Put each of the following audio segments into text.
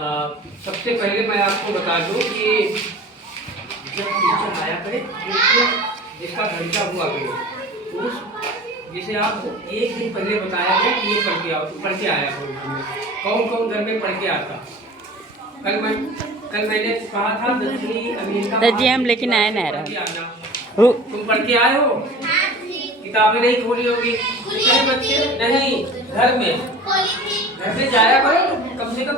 सबसे पहले मैं आपको बता दूं कि जब टीचर आया करे जिसका घंटा हुआ करे उस जिसे आपको एक दिन पहले बताया गया कि ये पढ़ के आया करो। कौन कौन घर में पढ़ के आता। कल मैंने कहा था दक्षिणी अमेरिका हम लेकिन आए ना तुम पढ़ के आए हो। किताबें नहीं खोली होगी बच्चे नहीं घर में जाया करो तो कम से कम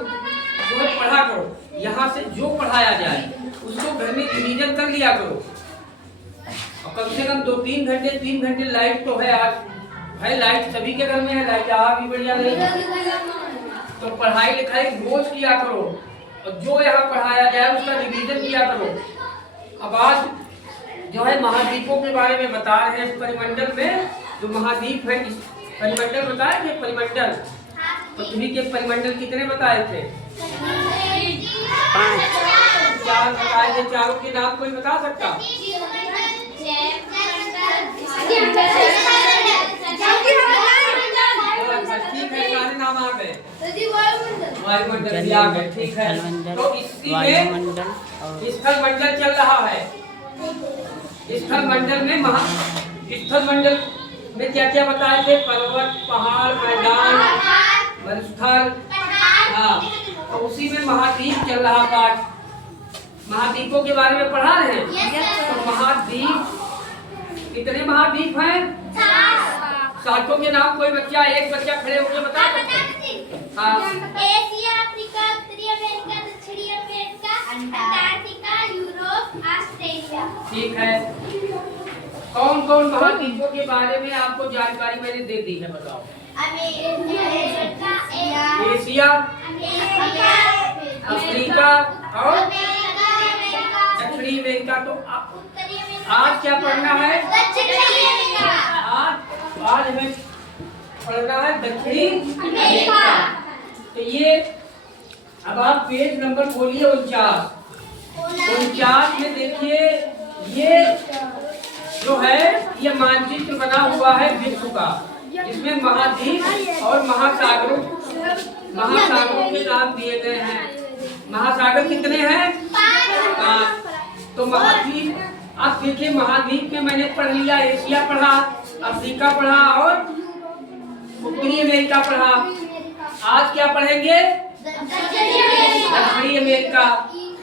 जो है पढ़ा करो। यहाँ से जो पढ़ाया जाए उसको घर में रिवीजन कर लिया करो। और कम से कम 2-3 घंटे 3 घंटे लाइट तो है आज भाई, लाइट सभी के घर में है, लाइट आ भी बढ़िया नहीं तो पढ़ाई लिखाई रोज किया करो और जो यहाँ पढ़ाया जाए उसका रिवीजन किया करो। अब आज जो है महाद्वीपों के बारे में बता रहे हैं। परिमंडल में जो महाद्वीप है इस परिमंडल बताए थे। परिमंडल पृथ्वी के परिमंडल कितने बताए थे? 4 बताए थे। चारों के नाम कोई बता सकता? ठीक है, सारे नाम आ गए। वायुमंडल भी आ गए, ठीक है। तो इसी में स्थल मंडल चल रहा है। स्थल मंडल में क्या क्या बताए थे? पर्वत, पहाड़, मैदान, वनस्थल। हाँ, तो उसी में महाद्वीप चल रहा पाठ। महाद्वीपों के बारे में पढ़ा रहे हैं। तो महाद्वीप कितने महाद्वीप हैं? 7 के नाम कोई बच्चा एक बच्चा खड़े होकर बता सकते? हाँ, एशिया, अफ्रीका, उत्तरी अमेरिका, दक्षिणी अमेरिका, अंटार्कटिका, यूरोप, ऑस्ट्रेलिया। ठीक है। कौन कौन महाद्वीपों के बारे में आपको जानकारी मैंने दे दी है, बताओ? एशिया, अफ्रीका और दक्षिणी अमेरिका। तो आज क्या पढ़ना है? आज हमें पढ़ना है दक्षिणी अमेरिका। तो ये अब आप पेज नंबर बोलिए 49 में देखिए। ये जो है ये मानचित्र बना हुआ है विश्व का, जिसमें महाद्वीप और महासागरों के नाम दिए गए हैं। महासागर कितने हैं? 5। तो महाद्वीप आप देखिए, महाद्वीप में मैंने पढ़ लिया, एशिया पढ़ा, अफ्रीका पढ़ा और उत्तरी अमेरिका पढ़ा। आज क्या पढ़ेंगे? दक्षिणी अमेरिका।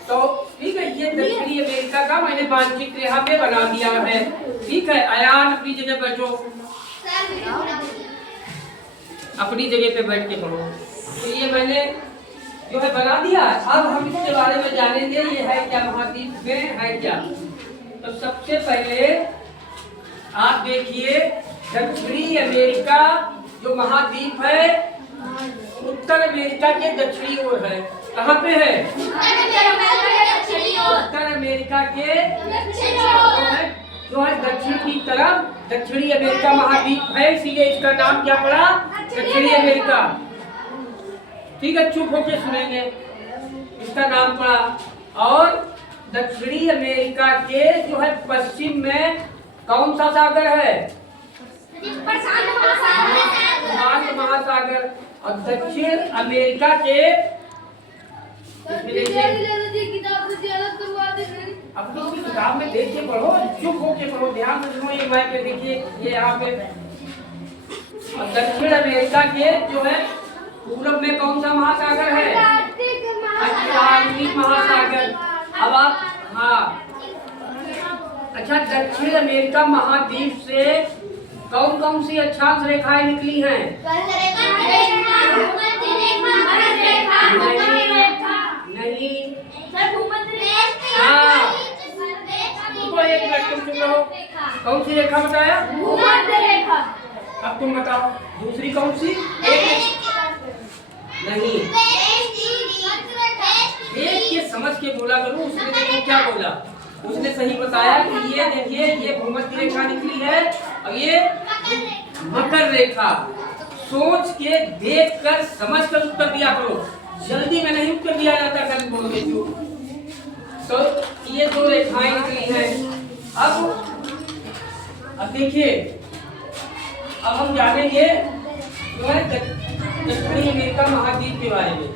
तो ठीक है, ये दक्षिणी अमेरिका का मैंने मानचित्र यहाँ पे बना दिया है। ठीक है, अयान अपनी जगह बैठो, अपनी जगह पे बैठ के पढ़ो। तो ये मैंने जो है बना दिया। अब हम इसके बारे में जानेंगे ये है क्या, महाद्वीप में है क्या। तो सबसे पहले आप देखिए दक्षिणी अमेरिका जो महाद्वीप है उत्तर अमेरिका के दक्षिणी ओर है। कहाँ पे है? उत्तर अमेरिका के जो है दक्षिण की तरफ दक्षिणी अमेरिका महाद्वीप है, इसीलिए इसका नाम क्या पड़ा? दक्षिणी अमेरिका। ठीक है, चुप होके सुनेंगे। इसका नाम पड़ा। और दक्षिणी अमेरिका के जो है पश्चिम में कौन सा सागर है? प्रशांत महासागर। और दक्षिण अमेरिका के अपनी किताब में देख के पढ़ो, चुप होके पढ़ो, ध्यान से सुनो। ये माइक पे देखिए, ये यहाँ पे। और दक्षिण अमेरिका के जो है पूरब में कौन सा महासागर है? अटलांटिक महासागर। अब आप हाँ, अच्छा, दक्षिण अमेरिका महाद्वीप से कौन कौन सी अक्षांश रेखाएं निकली हैं? नहीं। हाँ, एक मिनट तुम चुप रहो। कौन सी रेखा बताया? अब तुम बताओ दूसरी कौन सी? नहीं, देख के समझ के बोला करूँ। उसने देखो क्या बोला, उसने सही बताया कि ये देखिए ये भूमध्य रेखा निकली है और ये मकर रेखा। सोच के देख कर समझ कर उत्तर दिया करो, जल्दी में नहीं उत्तर दिया जाता। कल बोल के तो ये 2 रेखाएं निकली हैं। अब देखिए, अब हम जानेंगे जो है दक्षिणी अमेरिका महाद्वीप के बारे में।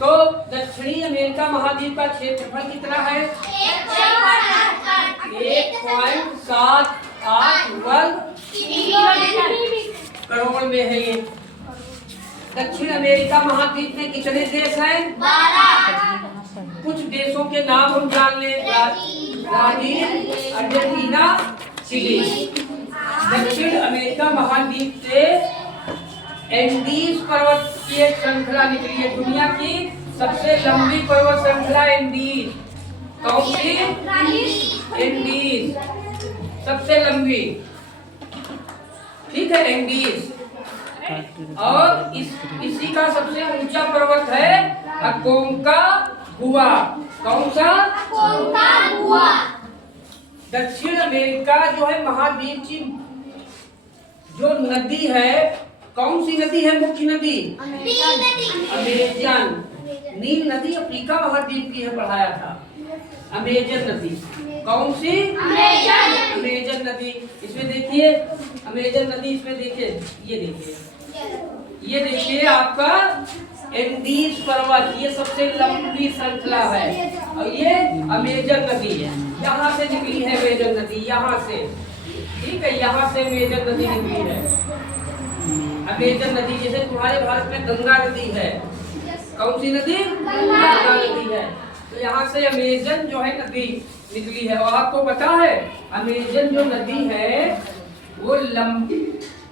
तो दक्षिणी अमेरिका महाद्वीप का क्षेत्रफल कितना है? 1.78 वर्ग करोड़ में है ये। दक्षिण अमेरिका महाद्वीप में कितने देश हैं? 12। कुछ देशों के नाम हम जान ले। Brazil, Argentina, Chile. दक्षिण अमेरिका महाद्वीप से एंडीज पर्वत की एक श्रृंखला निकली है। दुनिया की सबसे लंबी पर्वत श्रृंखला एंडीज। कौन सी? एंडीज सबसे लंबी, ठीक है, एंडीज। और इसी का सबसे ऊंचा पर्वत है अकोंकागुआ। कौन सा? अकोंकागुआ। दक्षिण अमेरिका जो है महाद्वीप की जो नदी है, कौन सी नदी है? मुख्य नदी अमेजन। नील नदी अफ्रीका महाद्वीप की है, पढ़ाया था। अमेजन नदी कौन सी? अमेजन नदी। इसमें देखिए अमेजन नदी, इसमें देखिए, ये देखिए आपका एंडीज पर्वत, ये सबसे लंबी श्रृंखला है। और ये अमेजन नदी है, यहाँ से निकली है अमेजन नदी, यहाँ से, ठीक है, यहाँ से अमेजन नदी निकली है। अमेजन नदी जैसे तुम्हारे भारत में गंगा नदी है। कौन सी नदी? गंगा नदी है। तो यहाँ से अमेजन जो है नदी निकली है। और आपको पता है अमेजन जो नदी है वो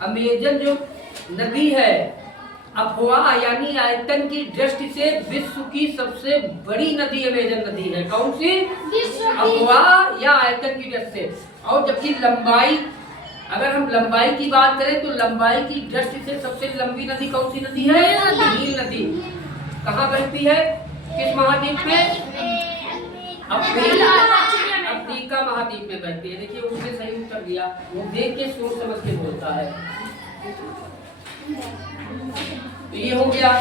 अमेजन जो नदी है अफवाह यानी आयतन की दृष्टि से विश्व की सबसे बड़ी नदी अमेजन नदी है। कौन सी? अफवाह या आयतन की दृष्टि से। और जबकि लंबाई, अगर हम लंबाई की बात करें तो लंबाई की दृष्टि से सबसे लंबी नदी कौन सी नदी है? नील नदी। कहाँ बहती है? किस महाद्वीप में? अफ्रीका महाद्वीप में बहती है। देखिए उसने सही उत्तर दिया, वो देख के सोच समझ के बोलता है। तो ये हो गया।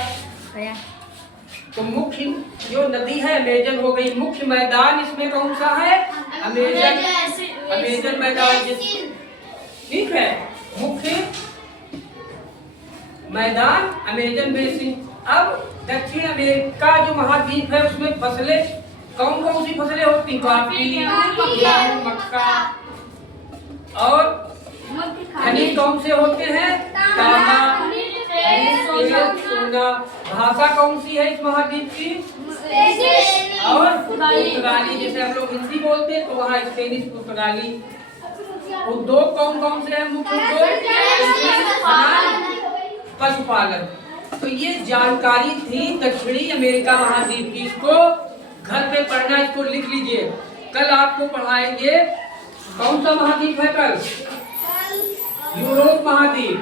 तो मुख्य जो नदी है अमेजन हो गई। मुख्य मैदान इसमें कौन सा है? अमेजन मैदान, ठीक है। मुख्य मैदान अमेजन बेसिन। अब दक्षिण अमेरिका जो महाद्वीप है उसमें फसलें कौन कौन सी फसलें होती? कॉफी, गेहूं, मक्का। और खनिज कौन से होते हैं? तांबा, सोना। भाषा कौन सी है इस महाद्वीप की? और पुर्तगाली। जैसे हम लोग हिंदी बोलते हैं तो वहाँ स्पेनिश, पुर्तगाली। उद्योग कौन कौन से हैं? मुख्य उद्योग पशुपालन। तो ये जानकारी थी दक्षिणी अमेरिका महाद्वीप की। इसको घर पे पढ़ना, इसको लिख लीजिए। कल आपको पढ़ाएंगे कौन सा महाद्वीप है? कल यूरोप महाद्वीप,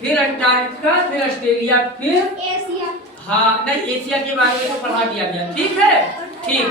फिर अंटार्कटिका, फिर ऑस्ट्रेलिया, फिर एशिया। हाँ नहीं, एशिया के बारे में तो पढ़ा दिया गया, ठीक है, ठीक।